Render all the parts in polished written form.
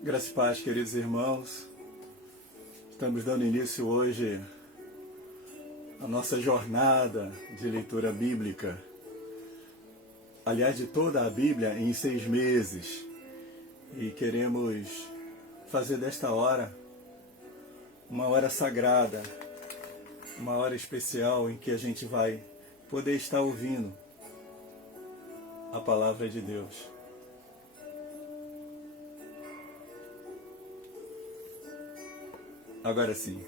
Graça e paz, queridos irmãos. Estamos dando início hoje à nossa jornada de leitura bíblica. Aliás, de toda a Bíblia em 6 meses. E queremos fazer desta hora uma hora sagrada, uma hora especial em que a gente vai poder estar ouvindo a palavra de Deus. Agora sim,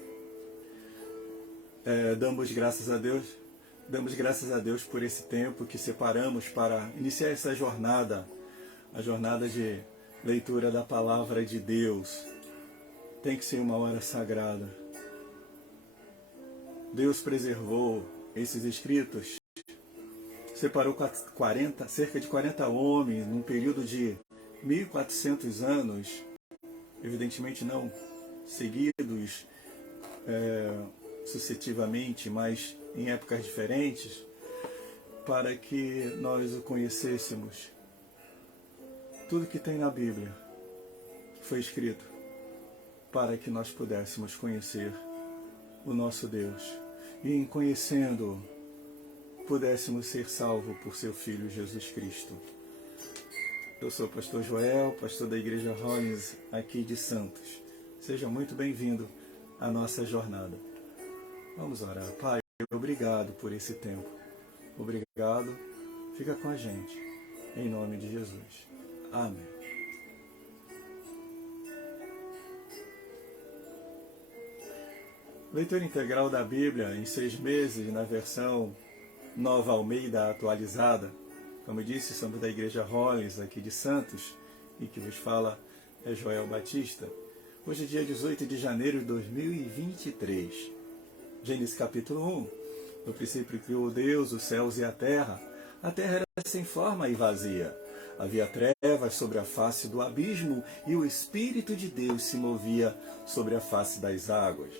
damos graças a Deus por esse tempo que separamos para iniciar essa jornada, a jornada de leitura da palavra de Deus. Tem que ser uma hora sagrada. Deus preservou esses escritos, separou cerca de 40 homens num período de 1400 anos, evidentemente não seguidos sucessivamente, mas em épocas diferentes, para que nós o conhecêssemos. Tudo que tem na Bíblia foi escrito para que nós pudéssemos conhecer o nosso Deus e, em conhecendo-o, pudéssemos ser salvos por seu Filho Jesus Cristo. Eu sou o pastor Joel, pastor da Igreja Rollins aqui de Santos. Seja muito bem-vindo à nossa jornada. Vamos orar. Pai, obrigado por esse tempo. Obrigado. Fica com a gente. Em nome de Jesus. Amém. Leitura integral da Bíblia em 6 meses, na versão Nova Almeida atualizada. Como eu disse, somos da Igreja Rollins aqui de Santos e que vos fala é Joel Batista. Hoje é dia 18 de janeiro de 2023. Gênesis capítulo 1. No princípio criou Deus os céus e a terra. A terra era sem forma e vazia. Havia trevas sobre a face do abismo e o Espírito de Deus se movia sobre a face das águas.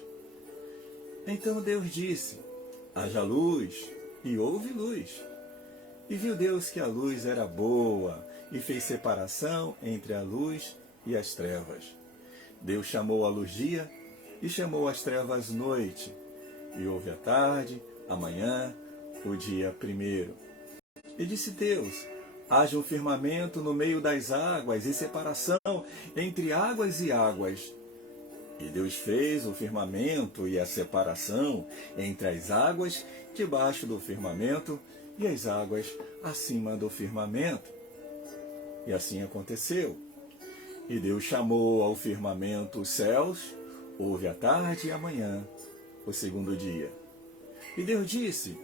Então Deus disse: haja luz, e houve luz. E viu Deus que a luz era boa, e fez separação entre a luz e as trevas. Deus chamou a luz dia, e chamou as trevas noite. E houve a tarde, a manhã, o dia primeiro. E disse Deus: haja um firmamento no meio das águas, e separação entre águas e águas. E Deus fez o firmamento e a separação entre as águas debaixo do firmamento e as águas acima do firmamento. E assim aconteceu. E Deus chamou ao firmamento os céus, houve a tarde e a manhã, o segundo dia. E Deus disse: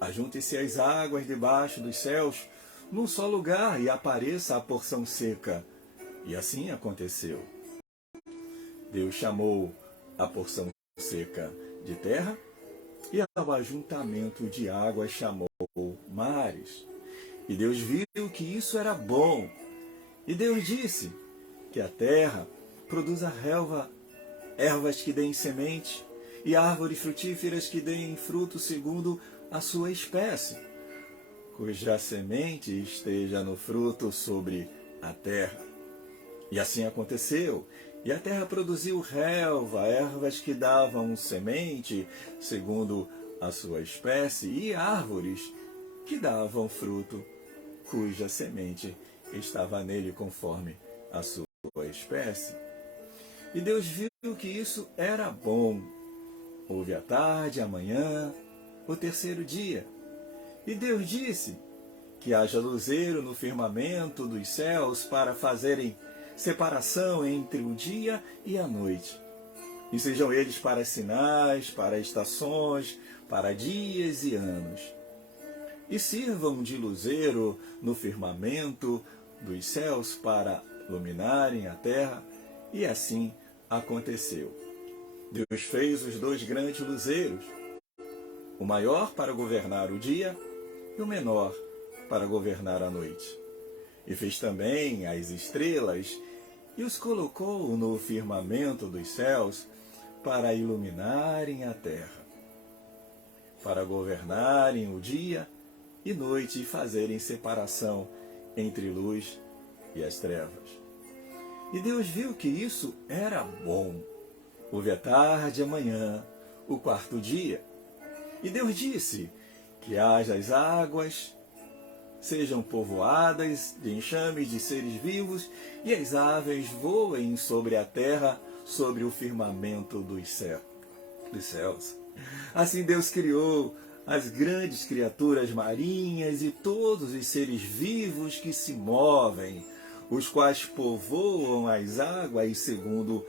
ajunte-se as águas debaixo dos céus num só lugar e apareça a porção seca. E assim aconteceu. Deus chamou a porção seca de terra e ao ajuntamento de águas chamou mares. E Deus viu que isso era bom. E Deus disse: que a terra produza ervas que deem semente, e árvores frutíferas que deem fruto segundo a sua espécie, cuja semente esteja no fruto sobre a terra. E assim aconteceu. E a terra produziu ervas que davam semente segundo a sua espécie, e árvores que davam fruto, cuja semente estava nele conforme a sua espécie. E Deus viu que isso era bom. Houve a tarde, a manhã, o terceiro dia. E Deus disse: que haja luzeiro no firmamento dos céus para fazerem separação entre o dia e a noite. E sejam eles para sinais, para estações, para dias e anos. E sirvam de luzeiro no firmamento dos céus para iluminarem a terra. E assim aconteceu. Deus fez os 2 grandes luzeiros, o maior para governar o dia e o menor para governar a noite. E fez também as estrelas e os colocou no firmamento dos céus para iluminarem a terra, para governarem o dia e noite e fazerem separação entre luz e as trevas. E Deus viu que isso era bom. Houve a tarde e a manhã, o quarto dia. E Deus disse que haja as águas, sejam povoadas de enxames de seres vivos, e as aves voem sobre a terra, sobre o firmamento dos céus. Assim Deus criou as grandes criaturas marinhas e todos os seres vivos que se movem, os quais povoam as águas segundo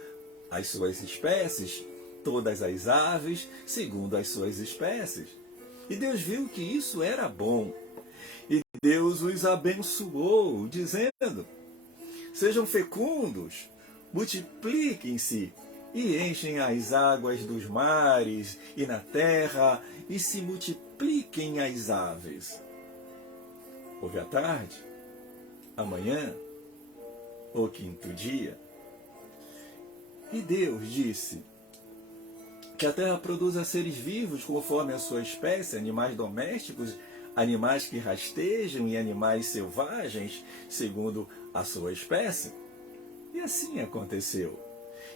as suas espécies, todas as aves segundo as suas espécies. E Deus viu que isso era bom. E Deus os abençoou, dizendo: sejam fecundos, multipliquem-se e enchem as águas dos mares e na terra, e se multipliquem as aves. Houve a tarde, amanhã, o quinto dia. E Deus disse que a terra produza seres vivos conforme a sua espécie, animais domésticos, animais que rastejam e animais selvagens, segundo a sua espécie. E assim aconteceu.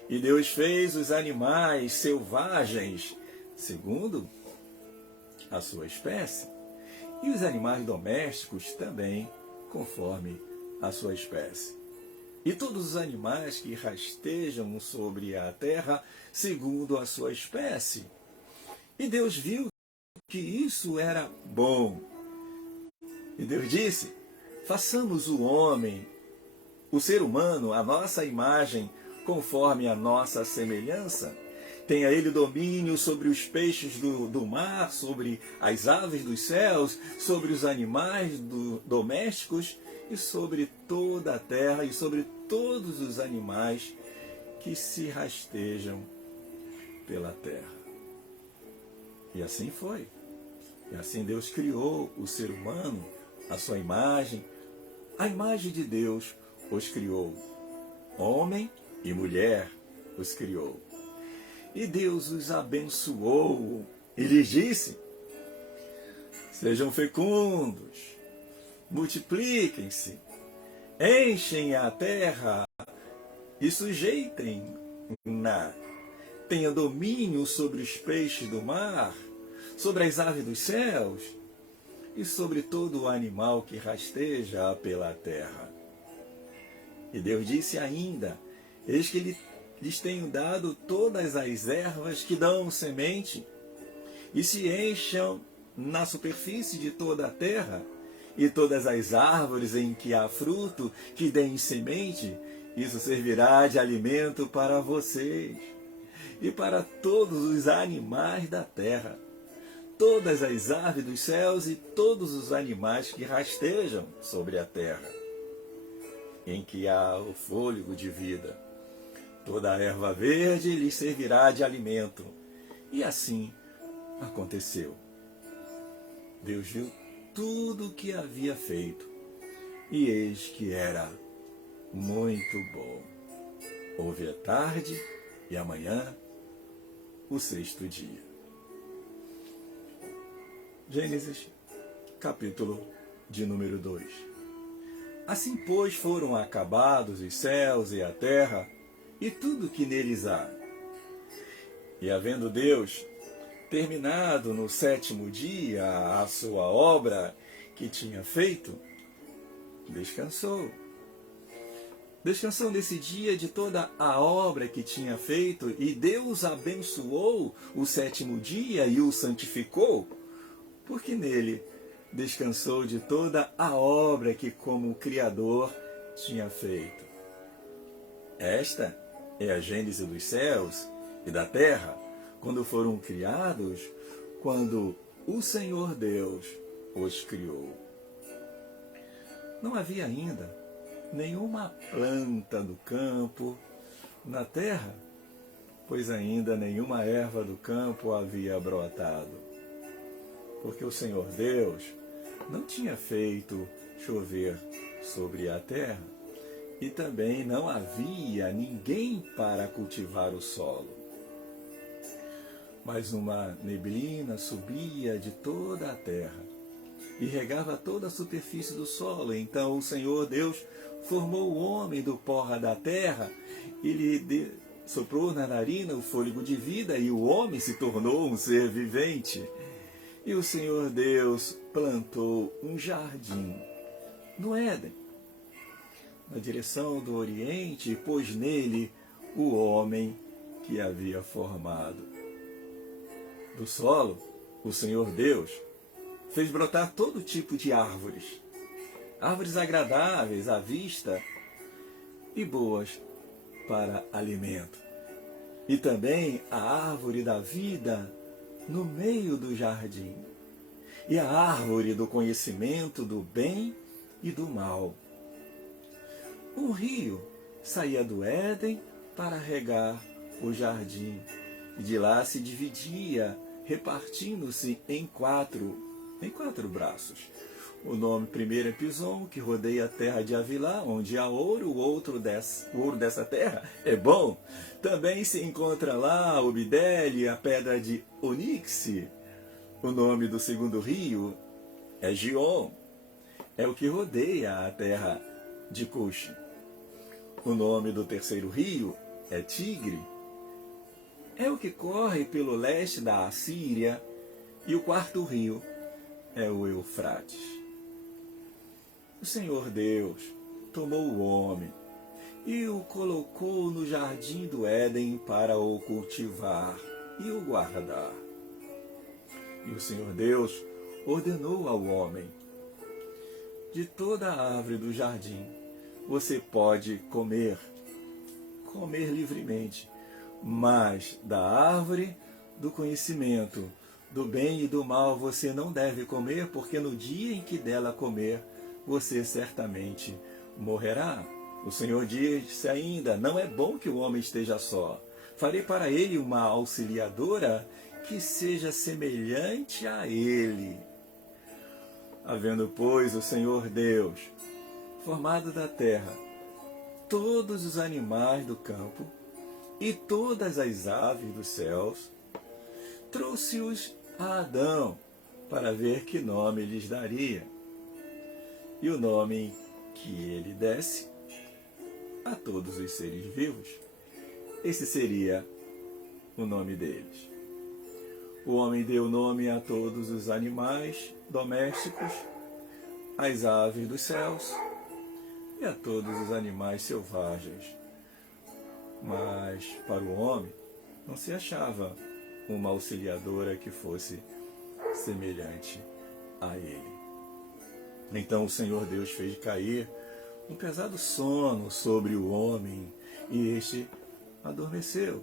E Deus fez os animais selvagens, segundo a sua espécie, e os animais domésticos também, conforme a sua espécie. E todos os animais que rastejam sobre a terra, segundo a sua espécie. E Deus viu que isso era bom. E Deus disse: façamos o homem, o ser humano, a nossa imagem, conforme a nossa semelhança. Tenha ele domínio sobre os peixes do mar, sobre as aves dos céus, sobre os animais domésticos e sobre toda a terra e sobre todos os animais que se rastejam pela terra. E assim foi. E assim Deus criou o ser humano, a sua imagem, a imagem de Deus os criou. Homem e mulher os criou. E Deus os abençoou e lhes disse: sejam fecundos, multipliquem-se, enchem a terra e sujeitem-na. Tenha domínio sobre os peixes do mar, sobre as aves dos céus e sobre todo o animal que rasteja pela terra. E Deus disse ainda: eis que lhes tenho dado todas as ervas que dão semente, e se encham na superfície de toda a terra, e todas as árvores em que há fruto que deem semente, isso servirá de alimento para vocês, e para todos os animais da terra, todas as aves dos céus e todos os animais que rastejam sobre a terra, em que há o fôlego de vida. Toda a erva verde lhes servirá de alimento. E assim aconteceu. Deus viu tudo o que havia feito, e eis que era muito bom. Houve a tarde e a manhã, o sexto dia. Gênesis, capítulo de número 2. Assim, pois, foram acabados os céus e a terra, e tudo que neles há. E havendo Deus terminado no sétimo dia a sua obra que tinha feito, descansou. Descansou nesse dia de toda a obra que tinha feito, e Deus abençoou o sétimo dia e o santificou, porque nele descansou de toda a obra que como Criador tinha feito. Esta é a gênese dos céus e da terra, quando foram criados, quando o Senhor Deus os criou. Não havia ainda nenhuma planta do campo na terra, pois ainda nenhuma erva do campo havia brotado, porque o Senhor Deus não tinha feito chover sobre a terra, e também não havia ninguém para cultivar o solo. Mas uma neblina subia de toda a terra, e regava toda a superfície do solo. Então o Senhor Deus formou o homem do pó da terra e lhe soprou na narina o fôlego de vida, e o homem se tornou um ser vivente. E o Senhor Deus plantou um jardim no Éden, na direção do Oriente, e pôs nele o homem que havia formado. Do solo, o Senhor Deus fez brotar todo tipo de árvores, árvores agradáveis à vista e boas para alimento. E também a árvore da vida no meio do jardim, e a árvore do conhecimento do bem e do mal. Um rio saía do Éden para regar o jardim, e de lá se dividia, repartindo-se em quatro braços. O nome primeiro é Pison, que rodeia a terra de Havilá, onde há ouro. O ouro dessa terra é bom. Também se encontra lá o bidele, a pedra de oníxe. O nome do segundo rio é Gion, é o que rodeia a terra de Cuxi. O nome do terceiro rio é Tigre, é o que corre pelo leste da Assíria. E o quarto rio é o Eufrates. O Senhor Deus tomou o homem e o colocou no jardim do Éden para o cultivar e o guardar. E o Senhor Deus ordenou ao homem: de toda a árvore do jardim você pode comer livremente, mas da árvore do conhecimento do bem e do mal você não deve comer, porque no dia em que dela comer, você certamente morrerá. O Senhor disse ainda: não é bom que o homem esteja só. Farei para ele uma auxiliadora que seja semelhante a ele. Havendo, pois, o Senhor Deus formado da terra todos os animais do campo e todas as aves dos céus, trouxe-os a Adão para ver que nome lhes daria. E o nome que ele desse a todos os seres vivos, esse seria o nome deles. O homem deu nome a todos os animais domésticos, às aves dos céus e a todos os animais selvagens. Mas para o homem não se achava uma auxiliadora que fosse semelhante a ele. Então o Senhor Deus fez cair um pesado sono sobre o homem, e este adormeceu.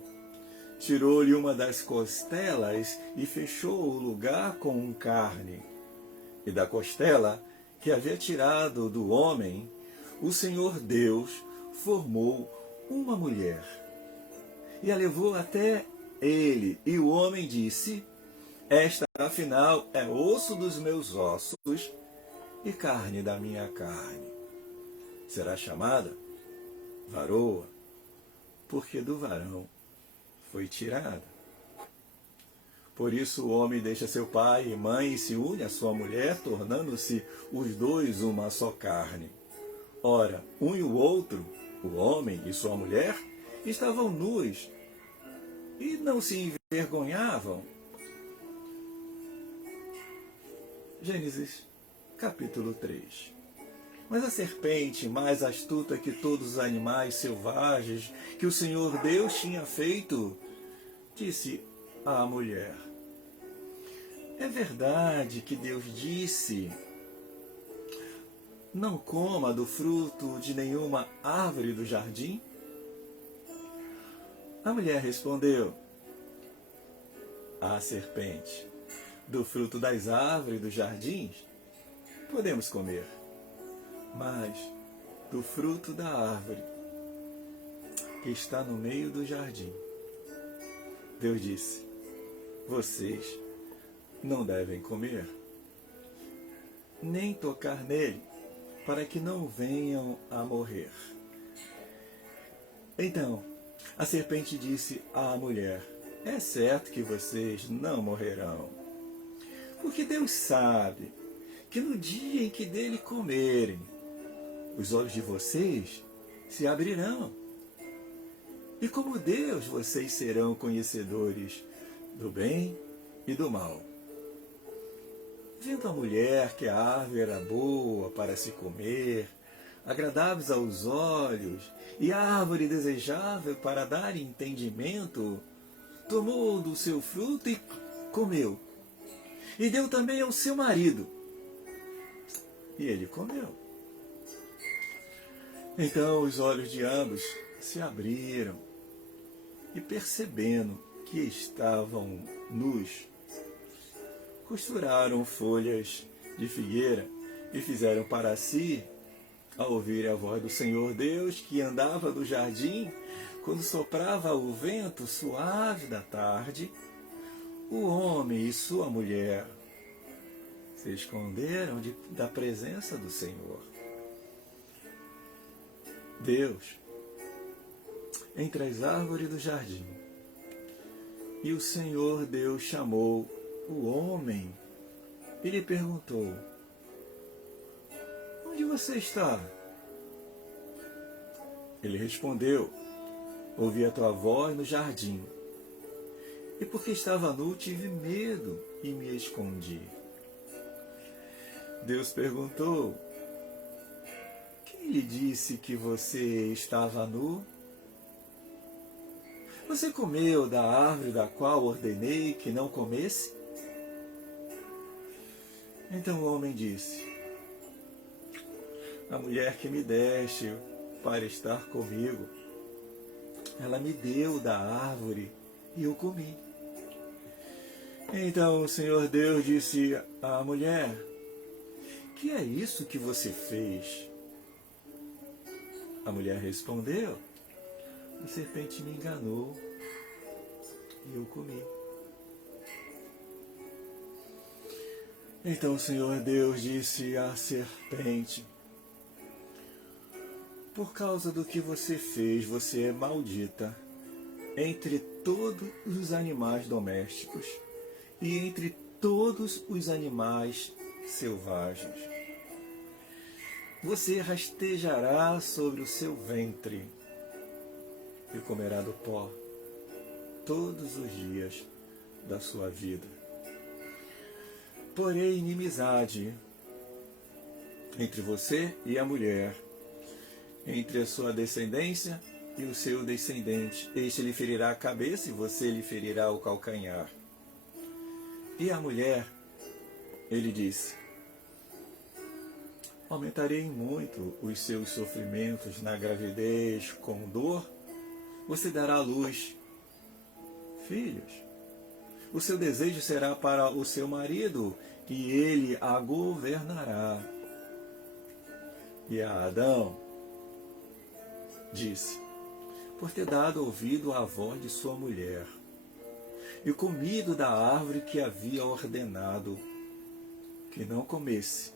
Tirou-lhe uma das costelas e fechou o lugar com carne. E da costela que havia tirado do homem, o Senhor Deus formou uma mulher e a levou até ele. E o homem disse: esta, afinal, é osso dos meus ossos e carne da minha carne. Será chamada varoa, porque do varão foi tirada. Por isso o homem deixa seu pai e mãe e se une à sua mulher, tornando-se os dois uma só carne. Ora, um e o outro, o homem e sua mulher, estavam nus e não se envergonhavam. Gênesis, capítulo 3. Mas a serpente, mais astuta que todos os animais selvagens que o Senhor Deus tinha feito, disse à mulher: é verdade que Deus disse: não coma do fruto de nenhuma árvore do jardim? A mulher respondeu à serpente: do fruto das árvores dos jardins podemos comer, mas do fruto da árvore que está no meio do jardim, Deus disse: vocês não devem comer, nem tocar nele, para que não venham a morrer. Então a serpente disse à mulher: é certo que vocês não morrerão, porque Deus sabe que no dia em que dele comerem, os olhos de vocês se abrirão. E como Deus, vocês serão conhecedores do bem e do mal. Vendo a mulher que a árvore era boa para se comer, agradáveis aos olhos, e a árvore desejável para dar entendimento, tomou do seu fruto e comeu. E deu também ao seu marido. E ele comeu. Então os olhos de ambos se abriram, e percebendo que estavam nus, costuraram folhas de figueira e fizeram para si, ao ouvir a voz do Senhor Deus que andava no jardim, quando soprava o vento suave da tarde, o homem e sua mulher se esconderam da presença do Senhor Deus entre as árvores do jardim. E o Senhor Deus chamou o homem e lhe perguntou: onde você está? Ele respondeu: ouvi a tua voz no jardim, e porque estava nu tive medo e me escondi. Deus perguntou: quem lhe disse que você estava nu? Você comeu da árvore da qual ordenei que não comesse? Então o homem disse: a mulher que me deste para estar comigo, ela me deu da árvore e eu comi. Então o Senhor Deus disse à mulher: que é isso que você fez? A mulher respondeu: a serpente me enganou e eu comi. Então o Senhor Deus disse à serpente: por causa do que você fez, você é maldita entre todos os animais domésticos e entre todos os animais selvagens. Você rastejará sobre o seu ventre e comerá do pó todos os dias da sua vida. Porém, inimizade entre você e a mulher, entre a sua descendência e o seu descendente. Este lhe ferirá a cabeça e você lhe ferirá o calcanhar. E a mulher, ele disse: aumentarei muito os seus sofrimentos na gravidez, com dor. Você dará à luz filhos. O seu desejo será para o seu marido, e ele a governará. E a Adão disse: por ter dado ouvido à voz de sua mulher, e comido da árvore que havia ordenado que não comesse,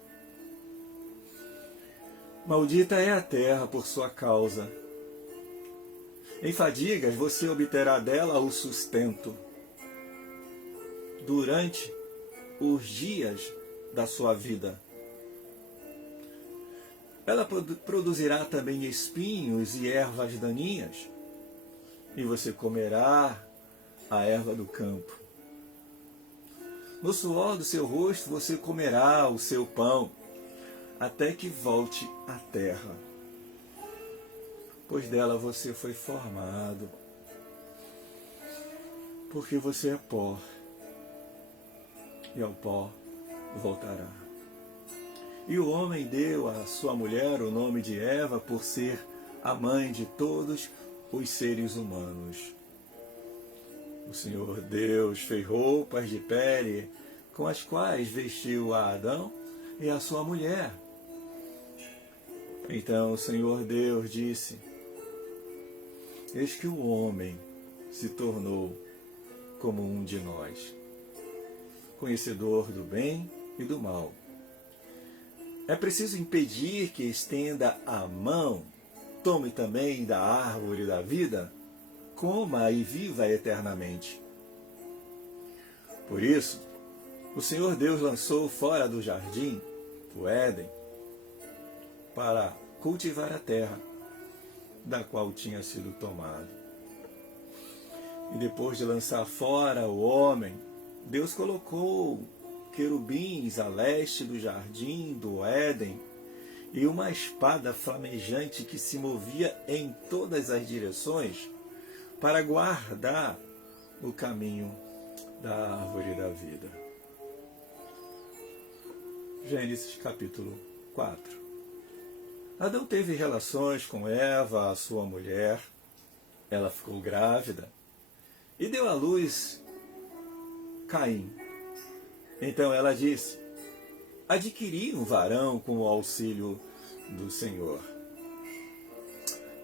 maldita é a terra por sua causa. Em fadigas você obterá dela o sustento durante os dias da sua vida. Ela produzirá também espinhos e ervas daninhas, e você comerá a erva do campo. No suor do seu rosto você comerá o seu pão, até que volte à terra, pois dela você foi formado, porque você é pó, e ao pó voltará. E o homem deu à sua mulher o nome de Eva, por ser a mãe de todos os seres humanos. O Senhor Deus fez roupas de pele, com as quais vestiu a Adão e a sua mulher. Então o Senhor Deus disse: eis que o homem se tornou como um de nós, conhecedor do bem e do mal. É preciso impedir que estenda a mão, tome também da árvore da vida, coma e viva eternamente. Por isso, o Senhor Deus lançou fora do jardim o Éden, para cultivar a terra da qual tinha sido tomado. E depois de lançar fora o homem, Deus colocou querubins a leste do jardim do Éden e uma espada flamejante que se movia em todas as direções para guardar o caminho da árvore da vida. Gênesis capítulo 4. Adão teve relações com Eva, a sua mulher. Ela ficou grávida e deu à luz Caim. Então ela disse: adquiri um varão com o auxílio do Senhor.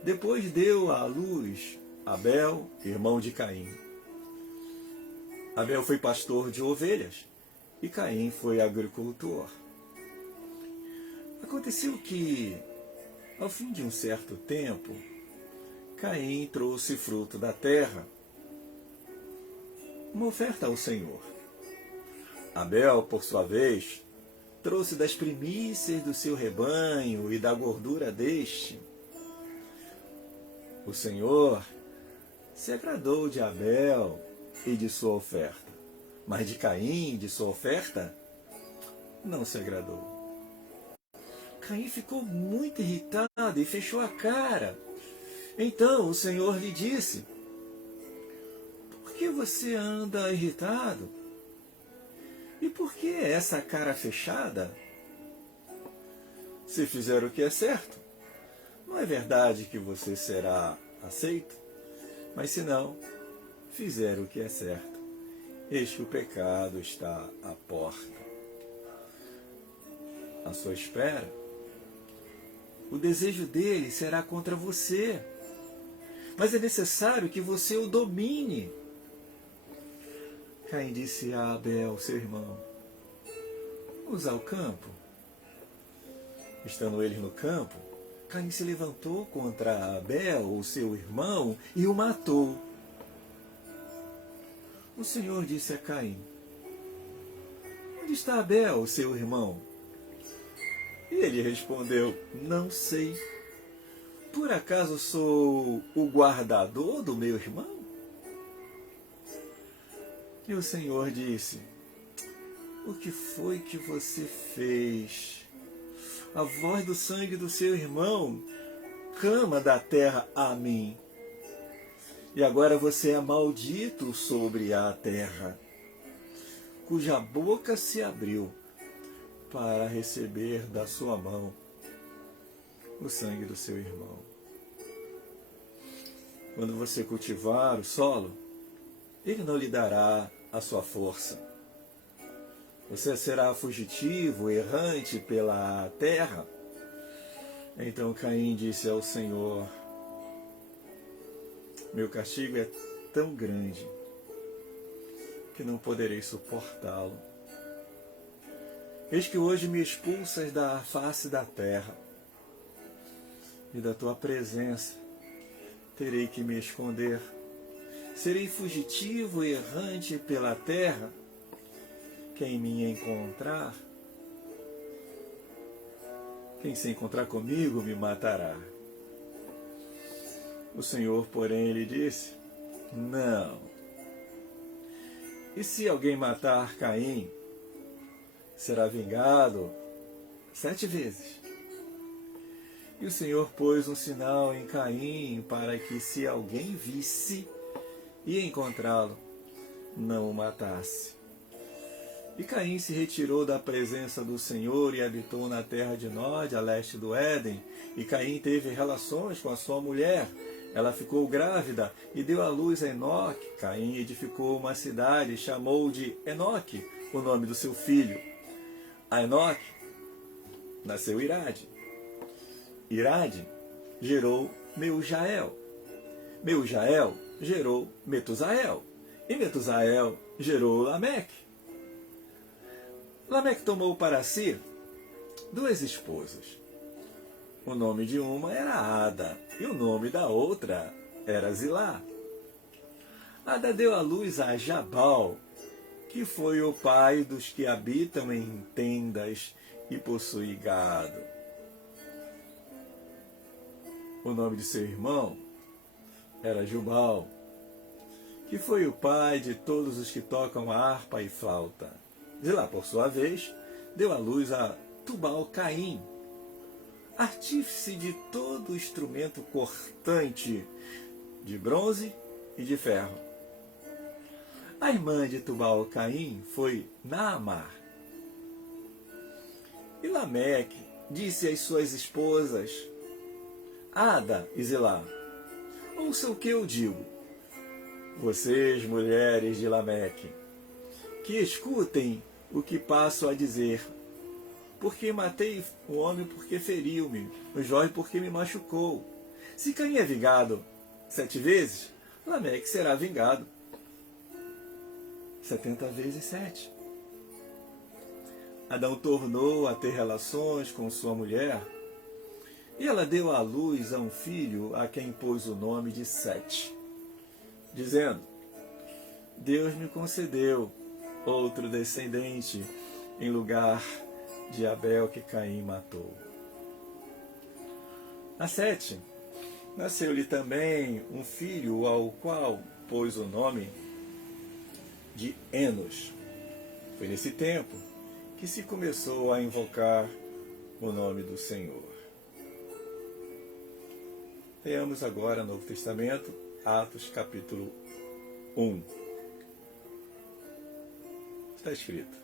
Depois deu à luz Abel, irmão de Caim. Abel foi pastor de ovelhas e Caim foi agricultor. Aconteceu que, ao fim de um certo tempo, Caim trouxe fruto da terra, uma oferta ao Senhor. Abel, por sua vez, trouxe das primícias do seu rebanho e da gordura deste. O Senhor se agradou de Abel e de sua oferta, mas de Caim, de sua oferta, não se agradou. Caim ficou muito irritado e fechou a cara. Então o Senhor lhe disse: por que você anda irritado? E por que essa cara fechada? Se fizer o que é certo, não é verdade que você será aceito? Mas se não fizer o que é certo, eis que o pecado está à porta, à sua espera. O desejo dele será contra você, mas é necessário que você o domine. Caim disse a Abel, seu irmão: vamos ao campo. Estando eles no campo, Caim se levantou contra Abel, o seu irmão, e o matou. O Senhor disse a Caim: onde está Abel, o seu irmão? E ele respondeu: não sei. Por acaso sou o guardador do meu irmão? E o Senhor disse: o que foi que você fez? A voz do sangue do seu irmão clama da terra a mim. E agora você é maldito sobre a terra, cuja boca se abriu para receber da sua mão o sangue do seu irmão. Quando você cultivar o solo, ele não lhe dará a sua força. Você será fugitivo, errante pela terra. Então Caim disse ao Senhor: meu castigo é tão grande que não poderei suportá-lo. Eis que hoje me expulsas da face da terra, e da tua presença terei que me esconder. Serei fugitivo e errante pela terra. Quem me encontrar, quem se encontrar comigo me matará. O Senhor, porém, lhe disse: não. E se alguém matar Caim, será vingado 7 vezes. E o Senhor pôs um sinal em Caim para que, se alguém visse e encontrá-lo, não o matasse. E Caim se retirou da presença do Senhor e habitou na terra de Nod, a leste do Éden. E Caim teve relações com a sua mulher. Ela ficou grávida e deu à luz a Enoque. Caim edificou uma cidade e chamou de Enoque o nome do seu filho. A Enoque nasceu Irade. Irade gerou Meujael. Meujael gerou Metusael. E Metusael gerou Lameque. Lameque tomou para si 2 esposas. O nome de uma era Ada e o nome da outra era Zilá. Ada deu à luz a Jabal, que foi o pai dos que habitam em tendas, e possui gado. O nome de seu irmão era Jubal, que foi o pai de todos os que tocam harpa e flauta. Zilá, por sua vez, deu à luz a Tubal-Caim, artífice de todo instrumento cortante de bronze e de ferro. A irmã de Tubal-Caim foi Naamá. E Lameque disse às suas esposas, Ada e Zilá, ouça o que eu digo, vocês, mulheres de Lameque, que escutem o que passo a dizer, porque matei o homem porque feriu-me, o jovem porque me machucou. Se Caim é vingado 7 vezes, Lameque será vingado 70 vezes 7. Adão tornou a ter relações com sua mulher, e ela deu à luz a um filho a quem pôs o nome de Sete, dizendo, Deus me concedeu outro descendente em lugar de Abel que Caim matou. A Sete nasceu-lhe também um filho ao qual pôs o nome de Enos. Foi nesse tempo que se começou a invocar o nome do Senhor. Leamos agora o Novo Testamento, Atos capítulo 1. Está escrito: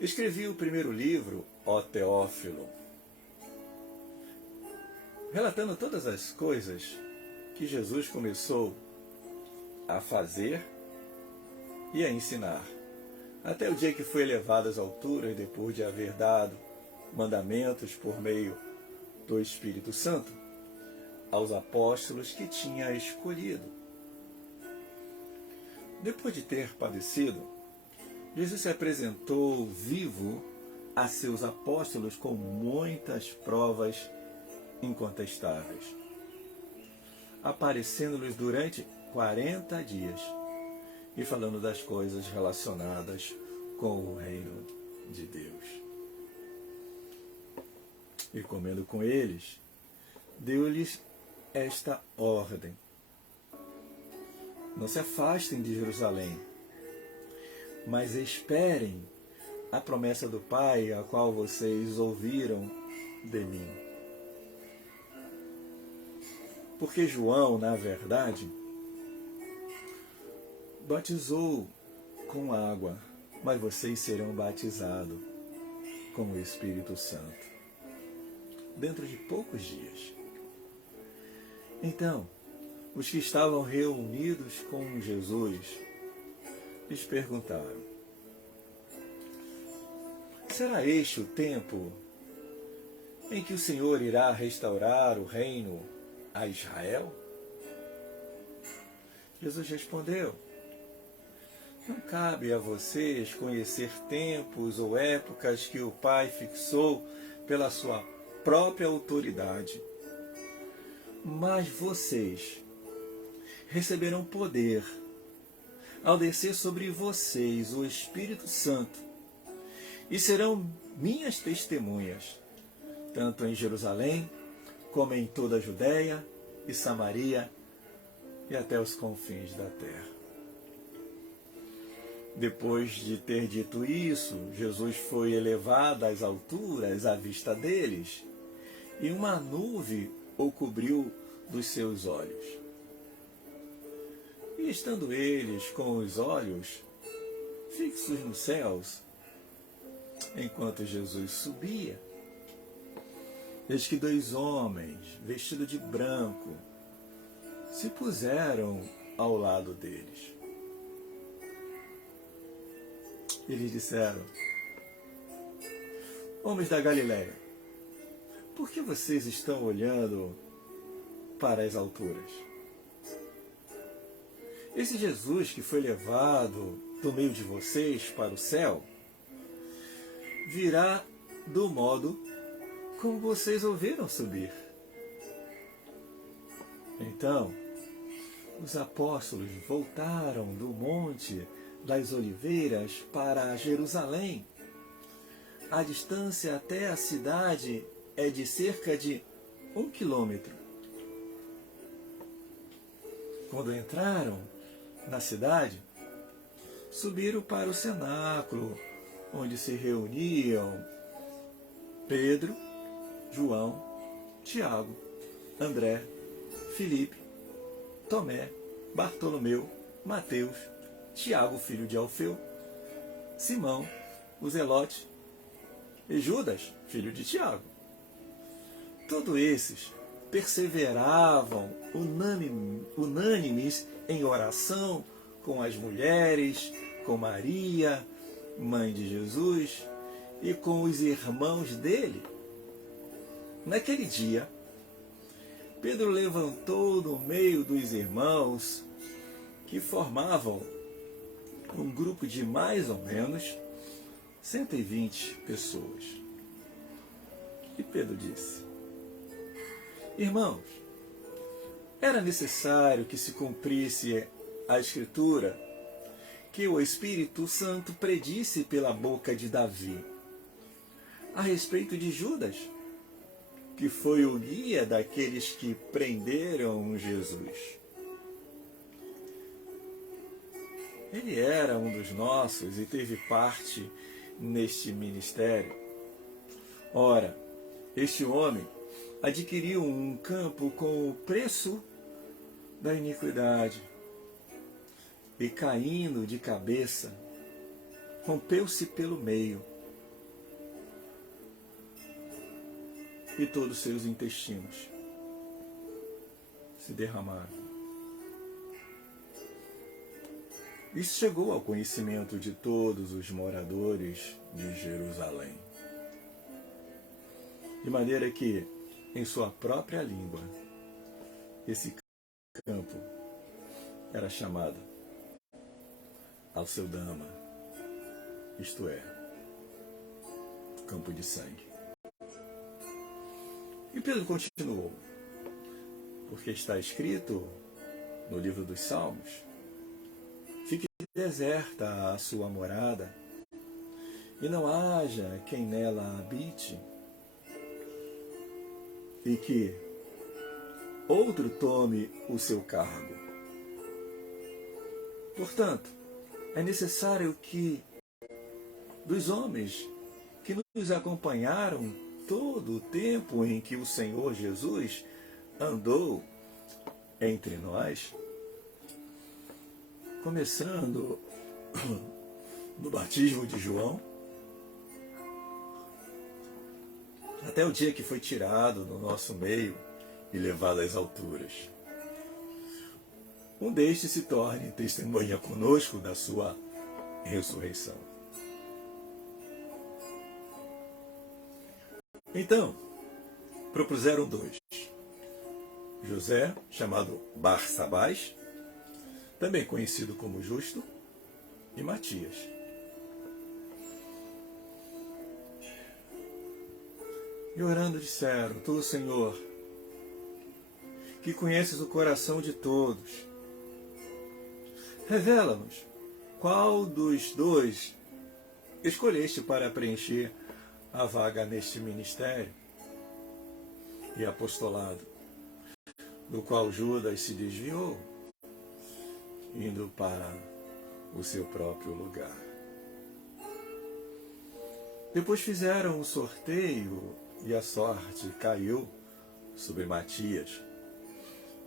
Escrevi o primeiro livro, ó Teófilo, relatando todas as coisas que Jesus começou a fazer e a ensinar, até o dia que foi elevado às alturas, depois de haver dado mandamentos por meio do Espírito Santo aos apóstolos que tinha escolhido. Depois de ter padecido, Jesus se apresentou vivo a seus apóstolos com muitas provas incontestáveis, aparecendo-lhes durante 40 dias e falando das coisas relacionadas com o reino de Deus. E comendo com eles, deu-lhes esta ordem: não se afastem de Jerusalém, mas esperem a promessa do Pai, a qual vocês ouviram de mim. Porque João, na verdade, batizou com água, mas vocês serão batizados com o Espírito Santo dentro de poucos dias. Então, os que estavam reunidos com Jesus lhes perguntaram: será este o tempo em que o Senhor irá restaurar o reino a Israel? Jesus respondeu: não cabe a vocês conhecer tempos ou épocas que o Pai fixou pela sua própria autoridade. Mas vocês receberão poder ao descer sobre vocês o Espírito Santo e serão minhas testemunhas, tanto em Jerusalém como em toda a Judéia e Samaria e até os confins da terra. Depois de ter dito isso, Jesus foi elevado às alturas à vista deles, e uma nuvem o cobriu dos seus olhos. E estando eles com os olhos fixos nos céus, enquanto Jesus subia, eis que 2 homens, vestidos de branco, se puseram ao lado deles. Eles disseram: homens da Galiléia, por que vocês estão olhando para as alturas? Esse Jesus que foi levado do meio de vocês para o céu, virá do modo como vocês o viram subir. Então, os apóstolos voltaram do Monte das Oliveiras para Jerusalém, a distância até a cidade é de cerca de 1 quilômetro. Quando entraram na cidade, subiram para o cenáculo, onde se reuniam Pedro, João, Tiago, André, Filipe, Tomé, Bartolomeu, Mateus, Tiago, filho de Alfeu, Simão, o Zelote e Judas, filho de Tiago. Todos esses perseveravam unânimes em oração com as mulheres, com Maria, mãe de Jesus, e com os irmãos dele. Naquele dia, Pedro levantou no meio dos irmãos, que formavam um grupo de mais ou menos 120 pessoas. E Pedro disse: irmãos, era necessário que se cumprisse a Escritura que o Espírito Santo predisse pela boca de Davi a respeito de Judas, que foi o guia daqueles que prenderam Jesus. Ele era um dos nossos e teve parte neste ministério. Ora, este homem adquiriu um campo com o preço da iniquidade e, caindo de cabeça, rompeu-se pelo meio e todos seus intestinos se derramaram. Isso chegou ao conhecimento de todos os moradores de Jerusalém, de maneira que, em sua própria língua, esse campo era chamado Alceldama, isto é, campo de sangue. E Pedro continuou, porque está escrito no livro dos Salmos: fique deserta a sua morada, e não haja quem nela habite, e que outro tome o seu cargo. Portanto, é necessário que dos homens que nos acompanharam todo o tempo em que o Senhor Jesus andou entre nós, começando no batismo de João, até o dia que foi tirado do nosso meio e levado às alturas, um destes se torne testemunha conosco da sua ressurreição. Então, propuseram dois: José, chamado Barsabás, também conhecido como Justo, e Matias. E orando disseram: tu, Senhor, que conheces o coração de todos, revela-nos qual dos dois escolheste para preencher a vaga neste ministério e apostolado, do qual Judas se desviou, indo para o seu próprio lugar. Depois fizeram um sorteio e a sorte caiu sobre Matias,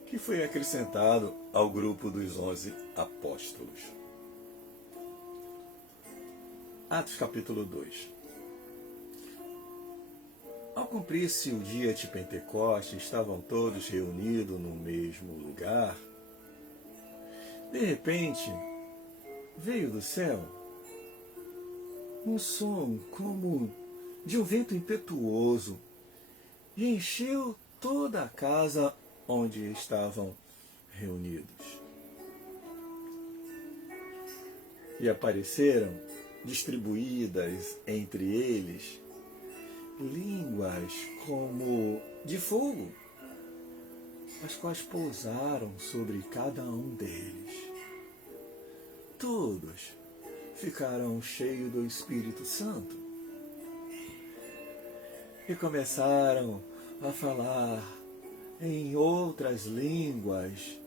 que foi acrescentado ao grupo dos 11 apóstolos. Atos capítulo 2. Ao cumprir-se o dia de Pentecostes, estavam todos reunidos no mesmo lugar. De repente, veio do céu um som como de um vento impetuoso e encheu toda a casa onde estavam reunidos. E apareceram distribuídas entre eles línguas como de fogo, as quais pousaram sobre cada um deles. Todos ficaram cheios do Espírito Santo e começaram a falar em outras línguas,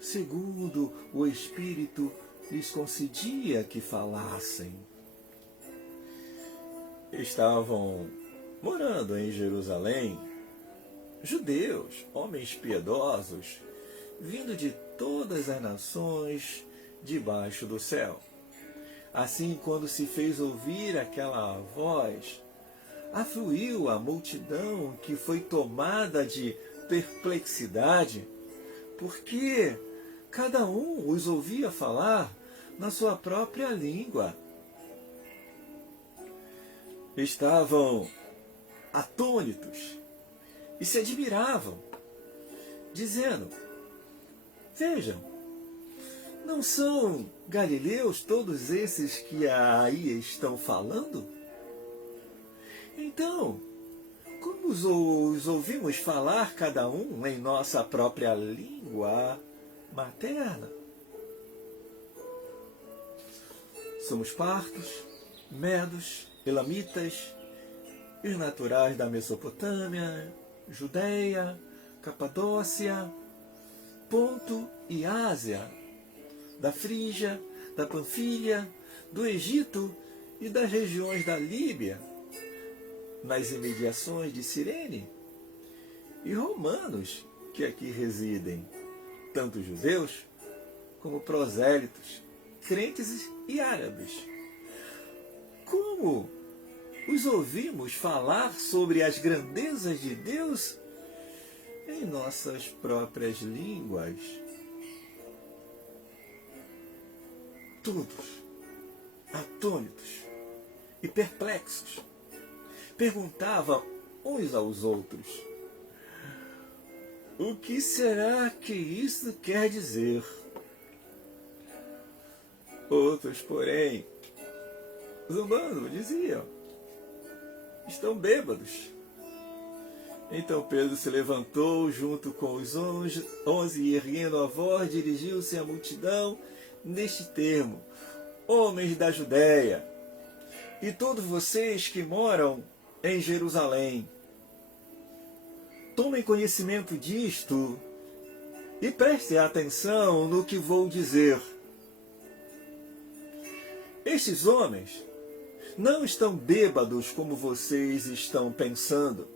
segundo o Espírito lhes concedia que falassem. Estavam morando em Jerusalém judeus, homens piedosos, vindo de todas as nações debaixo do céu. Assim, quando se fez ouvir aquela voz, afluiu a multidão, que foi tomada de perplexidade, porque cada um os ouvia falar na sua própria língua. Estavam atônitos e se admiravam, dizendo: vejam, não são galileus todos esses que aí estão falando? Então, como os ouvimos falar cada um em nossa própria língua materna? Somos partos, medos, elamitas, e os naturais da Mesopotâmia, Judeia, Capadócia, Ponto e Ásia, da Frígia, da Panfilha, do Egito e das regiões da Líbia, nas imediações de Cirene, e romanos que aqui residem, tanto judeus como prosélitos, crentes e árabes. Como os ouvimos falar sobre as grandezas de Deus em nossas próprias línguas? Todos, atônitos e perplexos, perguntavam uns aos outros: o que será que isso quer dizer? Outros, porém, zombando, diziam: estão bêbados. Então Pedro se levantou junto com os 11 e, erguendo a voz, dirigiu-se à multidão neste termo: homens da Judéia, e todos vocês que moram em Jerusalém, tomem conhecimento disto e prestem atenção no que vou dizer. Estes homens não estão bêbados como vocês estão pensando,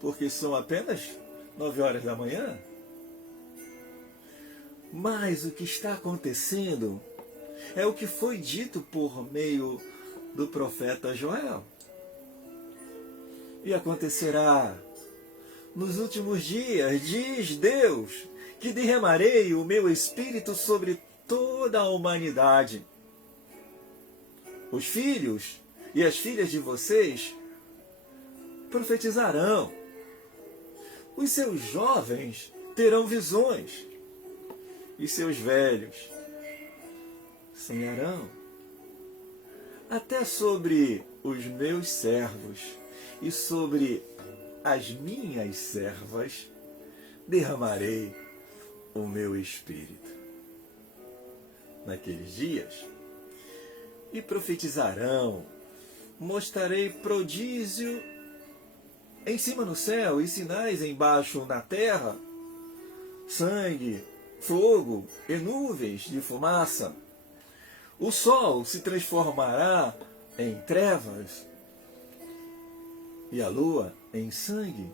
porque são apenas 9 horas da manhã. Mas o que está acontecendo é o que foi dito por meio do profeta Joel. E acontecerá nos últimos dias, diz Deus, que derramarei o meu Espírito sobre toda a humanidade. Os filhos e as filhas de vocês profetizarão. Os seus jovens terão visões. E seus velhos sonharão. Até sobre os meus servos e sobre as minhas servas derramarei o meu Espírito. Naqueles dias, e profetizarão, mostrarei prodígio em cima no céu e sinais embaixo na terra, sangue, fogo e nuvens de fumaça. O sol se transformará em trevas e a lua em sangue,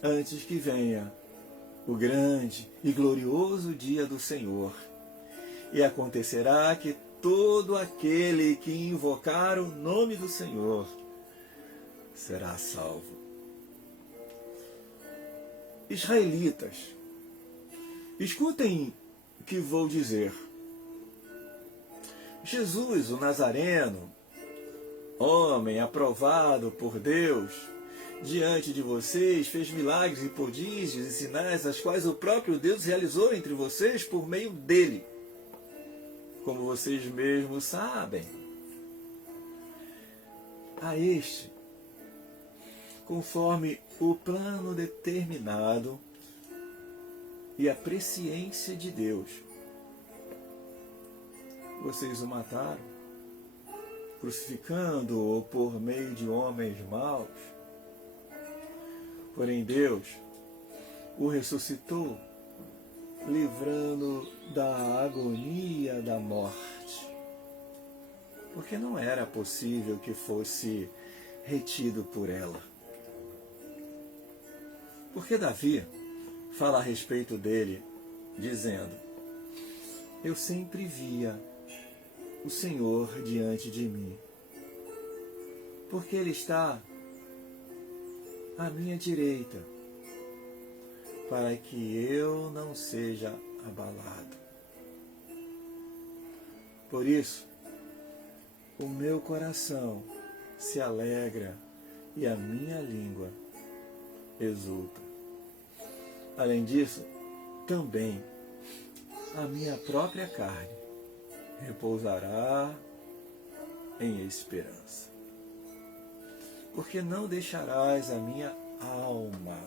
antes que venha o grande e glorioso dia do Senhor. E acontecerá que todo aquele que invocar o nome do Senhor será salvo. Israelitas, escutem o que vou dizer. Jesus, o Nazareno, homem aprovado por Deus, diante de vocês, fez milagres e prodígios e sinais, as quais o próprio Deus realizou entre vocês por meio dele, como vocês mesmos sabem. A este, conforme o plano determinado e a presciência de Deus, vocês o mataram crucificando-o por meio de homens maus. Porém Deus o ressuscitou, livrando da agonia da morte, porque não era possível que fosse retido por ela. Porque Davi fala a respeito dele, dizendo: eu sempre via o Senhor diante de mim, porque Ele está à minha direita, para que eu não seja abalado. Por isso, o meu coração se alegra e a minha língua exulta. Além disso, também a minha própria carne repousará em esperança. Porque não deixarás a minha alma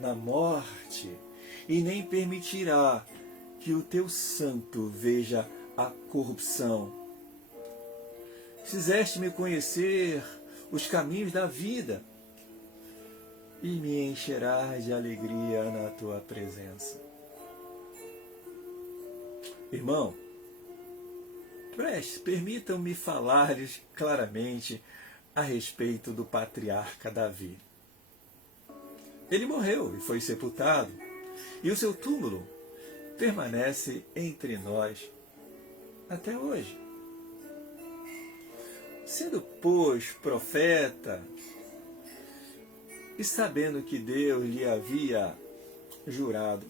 na morte, e nem permitirá que o teu santo veja a corrupção. Fizeste-me conhecer os caminhos da vida, e me encherás de alegria na tua presença. Irmão, permitam-me falar-lhes claramente a respeito do patriarca Davi. Ele morreu e foi sepultado, e o seu túmulo permanece entre nós até hoje. Sendo, pois, profeta, e sabendo que Deus lhe havia jurado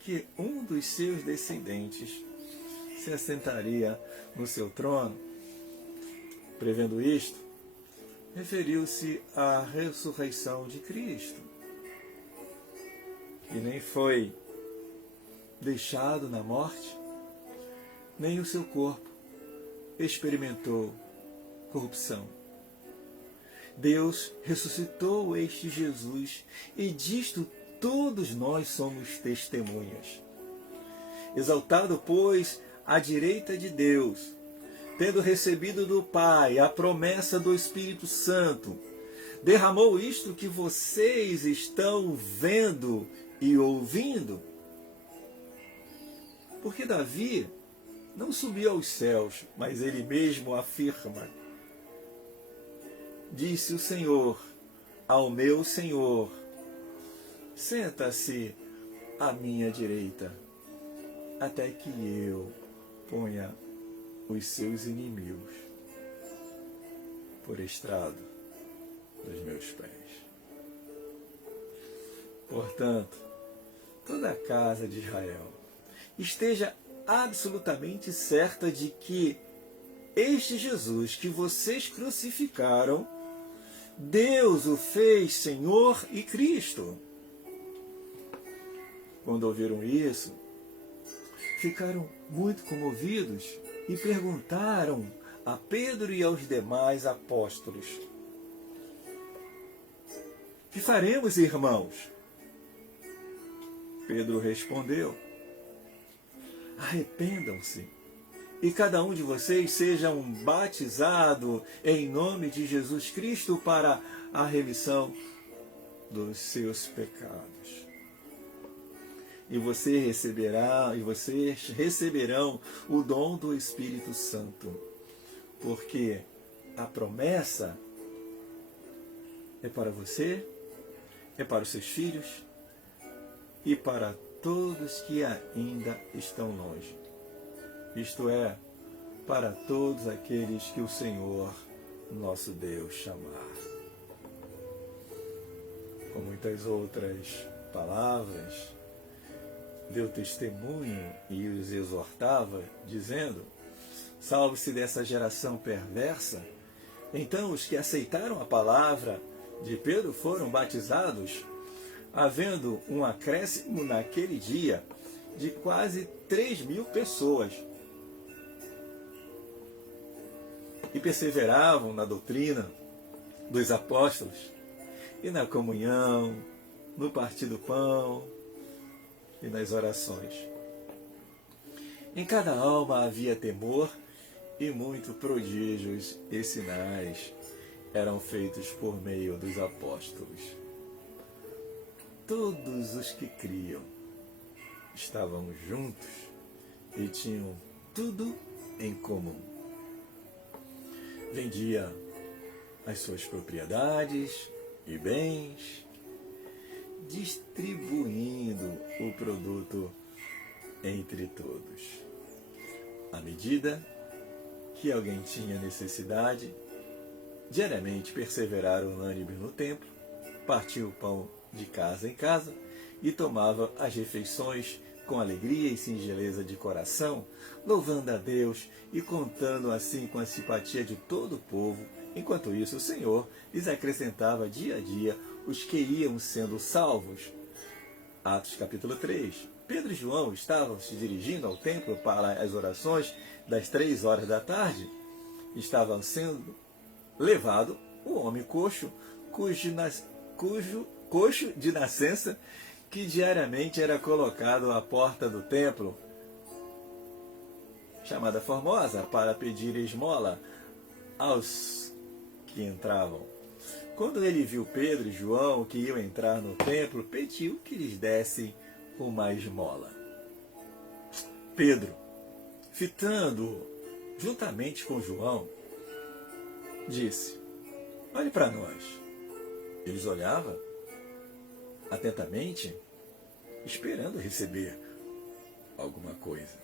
que um dos seus descendentes se assentaria no seu trono, prevendo isto, referiu-se à ressurreição de Cristo, que nem foi deixado na morte, nem o seu corpo experimentou corrupção. Deus ressuscitou este Jesus, e disto todos nós somos testemunhas. Exaltado, pois, à direita de Deus, tendo recebido do Pai a promessa do Espírito Santo, derramou isto que vocês estão vendo e ouvindo. Porque Davi não subiu aos céus, mas ele mesmo afirma: disse o Senhor ao meu Senhor: senta-se à minha direita, até que eu ponha os seus inimigos por estrado dos meus pés. Portanto, toda a casa de Israel esteja absolutamente certa de que este Jesus que vocês crucificaram, Deus o fez Senhor e Cristo. Quando ouviram isso, ficaram muito comovidos e perguntaram a Pedro e aos demais apóstolos: que faremos, irmãos? Pedro respondeu: arrependam-se e cada um de vocês seja batizado em nome de Jesus Cristo para a remissão dos seus pecados. E vocês receberão o dom do Espírito Santo, porque a promessa é para você, é para os seus filhos e para todos que ainda estão longe. Isto é, para todos aqueles que o Senhor, nosso Deus, chamar. Com muitas outras palavras, deu testemunho e os exortava, dizendo: salve-se dessa geração perversa. Então os que aceitaram a palavra de Pedro foram batizados, havendo um acréscimo naquele dia de quase 3.000 pessoas. E perseveravam na doutrina dos apóstolos, e na comunhão, no partir do pão e nas orações. Em cada alma havia temor, e muitos prodígios e sinais eram feitos por meio dos apóstolos. Todos os que criam estavam juntos e tinham tudo em comum. Vendia as suas propriedades e bens, distribuindo o produto entre todos. À medida que alguém tinha necessidade, diariamente perseveraram unânimes no templo, partiu o pão de casa em casa e tomava as refeições com alegria e singeleza de coração, louvando a Deus e contando assim com a simpatia de todo o povo. Enquanto isso, o Senhor lhes acrescentava dia a dia os que iam sendo salvos. Atos capítulo 3. Pedro e João estavam se dirigindo ao templo para as orações das 3 horas da tarde. Estavam sendo levado o homem coxo, coxo de nascença, que diariamente era colocado à porta do templo, chamada Formosa, para pedir esmola aos que entravam. Quando ele viu Pedro e João que iam entrar no templo, pediu que lhes dessem uma esmola. Pedro, fitando juntamente com João, disse: olhe para nós. Eles olhavam atentamente, esperando receber alguma coisa.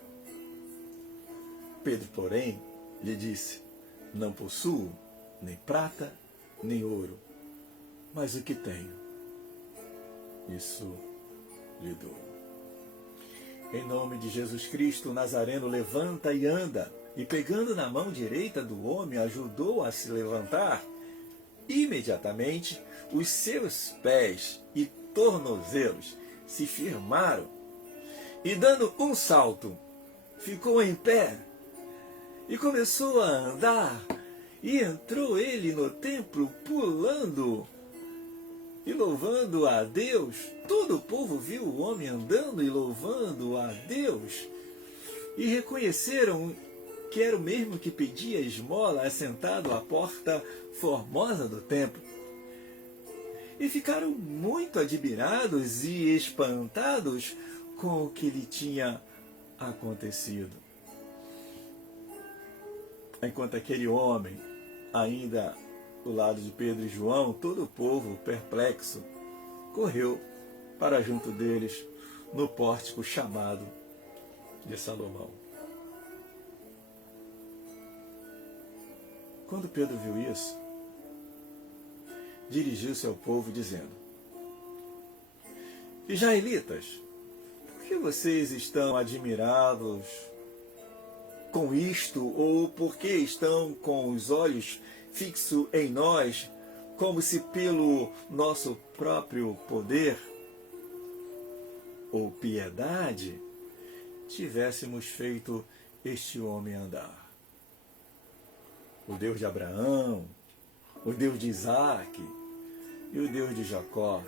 Pedro, porém, lhe disse: não possuo nem prata, nem ouro, mas o que tenho, isso lhe dou. Em nome de Jesus Cristo, o Nazareno levanta e anda, e pegando na mão direita do homem, ajudou a se levantar. Imediatamente, os seus pés e tornozelos se firmaram, e dando um salto, ficou em pé, e começou a andar, e entrou ele no templo, pulando e louvando a Deus. Todo o povo viu o homem andando e louvando a Deus, e reconheceram que era o mesmo que pedia esmola assentado à porta formosa do templo. E ficaram muito admirados e espantados com o que lhe tinha acontecido. Enquanto aquele homem, ainda do lado de Pedro e João, todo o povo, perplexo, correu para junto deles no pórtico chamado de Salomão. Quando Pedro viu isso, dirigiu-se ao povo dizendo: israelitas, por que vocês estão admirados com isto, ou por que estão com os olhos fixos em nós, como se pelo nosso próprio poder ou piedade tivéssemos feito este homem andar? O Deus de Abraão, o Deus de Isaac e o Deus de Jacó,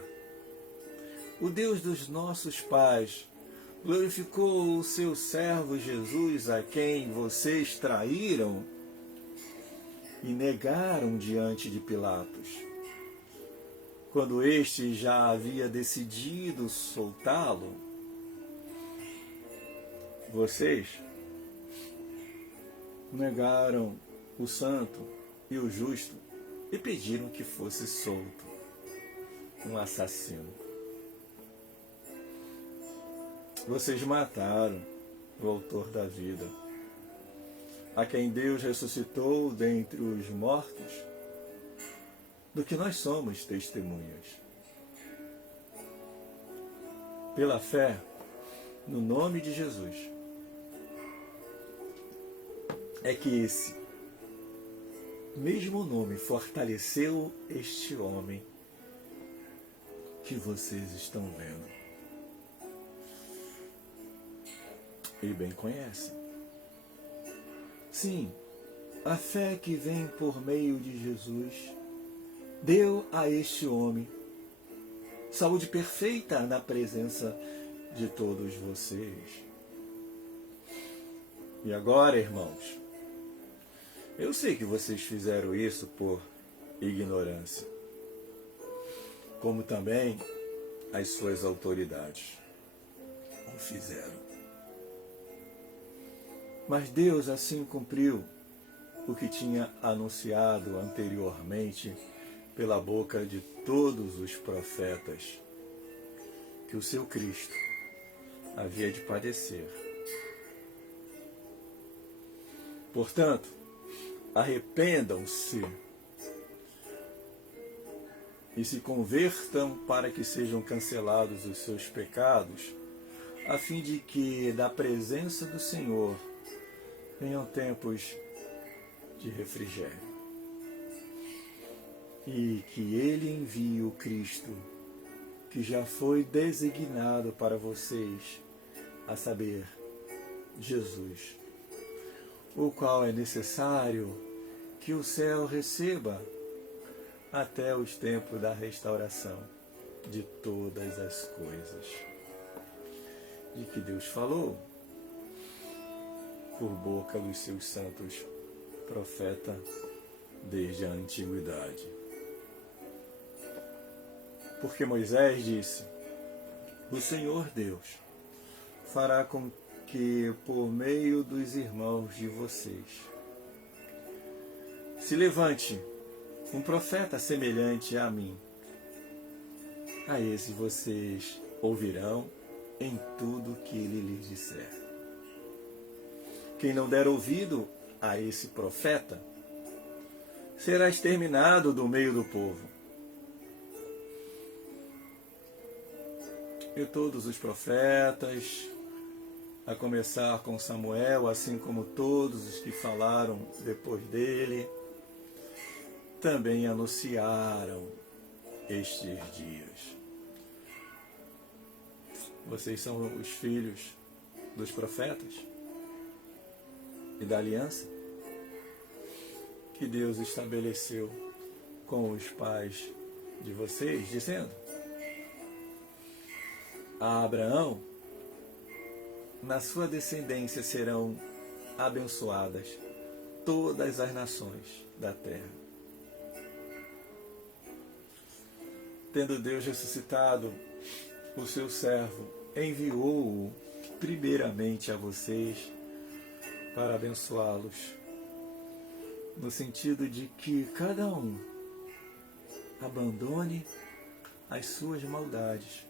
o Deus dos nossos pais, glorificou o seu servo Jesus, a quem vocês traíram e negaram diante de Pilatos, quando este já havia decidido soltá-lo. Vocês negaram o santo e o justo e pediram que fosse solto um assassino. Vocês mataram o autor da vida, a quem Deus ressuscitou dentre os mortos, do que nós somos testemunhas. Pela fé, no nome de Jesus, é que esse mesmo nome fortaleceu este homem que vocês estão vendo e bem conhecem. Sim, a fé que vem por meio de Jesus deu a este homem saúde perfeita na presença de todos vocês. E agora, irmãos, Eu sei que vocês fizeram isso por ignorância, como também as suas autoridades o fizeram. Mas Deus assim cumpriu o que tinha anunciado anteriormente pela boca de todos os profetas, que o seu Cristo havia de padecer. Portanto, arrependam-se e se convertam para que sejam cancelados os seus pecados, a fim de que da presença do Senhor venham tempos de refrigério. E que Ele envie o Cristo, que já foi designado para vocês, a saber, Jesus, o qual é necessário que o céu receba até os tempos da restauração de todas as coisas, de que Deus falou por boca dos seus santos profetas desde a antiguidade. Porque Moisés disse: o Senhor Deus fará com que, por meio dos irmãos de vocês, se levante um profeta semelhante a mim. A esse vocês ouvirão em tudo que ele lhes disser. Quem não der ouvido a esse profeta será exterminado do meio do povo. E todos os profetas, a começar com Samuel, assim como todos os que falaram depois dele, também anunciaram estes dias. Vocês são os filhos dos profetas e da aliança que Deus estabeleceu com os pais de vocês, dizendo a Abraão: na sua descendência serão abençoadas todas as nações da terra. Tendo Deus ressuscitado o seu servo, enviou-o primeiramente a vocês para abençoá-los, no sentido de que cada um abandone as suas maldades